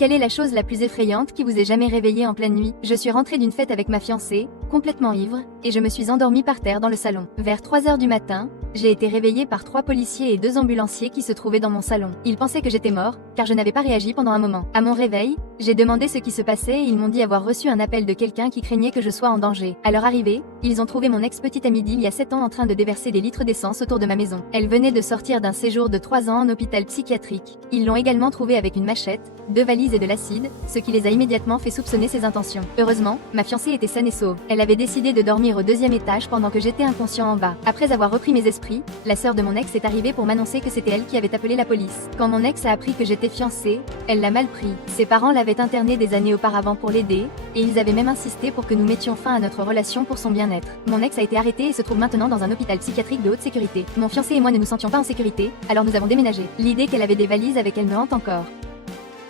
Quelle est la chose la plus effrayante qui vous ait jamais réveillé en pleine nuit? Je suis rentrée d'une fête avec ma fiancée, complètement ivre, et je me suis endormie par terre dans le salon. Vers 3 heures du matin, j'ai été réveillée par 3 policiers et 2 ambulanciers qui se trouvaient dans mon salon. Ils pensaient que j'étais mort, car je n'avais pas réagi pendant un moment. À mon réveil, j'ai demandé ce qui se passait et ils m'ont dit avoir reçu un appel de quelqu'un qui craignait que je sois en danger. À leur arrivée, ils ont trouvé mon ex-petite amie d'il y a 7 ans en train de déverser des litres d'essence autour de ma maison. Elle venait de sortir d'un séjour de 3 ans en hôpital psychiatrique. Ils l'ont également trouvée avec une machette, 2 valises et de l'acide, ce qui les a immédiatement fait soupçonner ses intentions. Heureusement, ma fiancée était saine et sauve. Elle avait décidé de dormir au 2e étage pendant que j'étais inconscient en bas. Après avoir repris mes esprits, la sœur de mon ex est arrivée pour m'annoncer que c'était elle qui avait appelé la police. Quand mon ex a appris que j'étais fiancée, elle l'a mal pris. Ses parents l'avaient interné des années auparavant pour l'aider, et ils avaient même insisté pour que nous mettions fin à notre relation pour son bien-être. Mon ex a été arrêté et se trouve maintenant dans un hôpital psychiatrique de haute sécurité. Mon fiancé et moi ne nous sentions pas en sécurité, alors nous avons déménagé. L'idée qu'elle avait des valises avec elle me hante encore.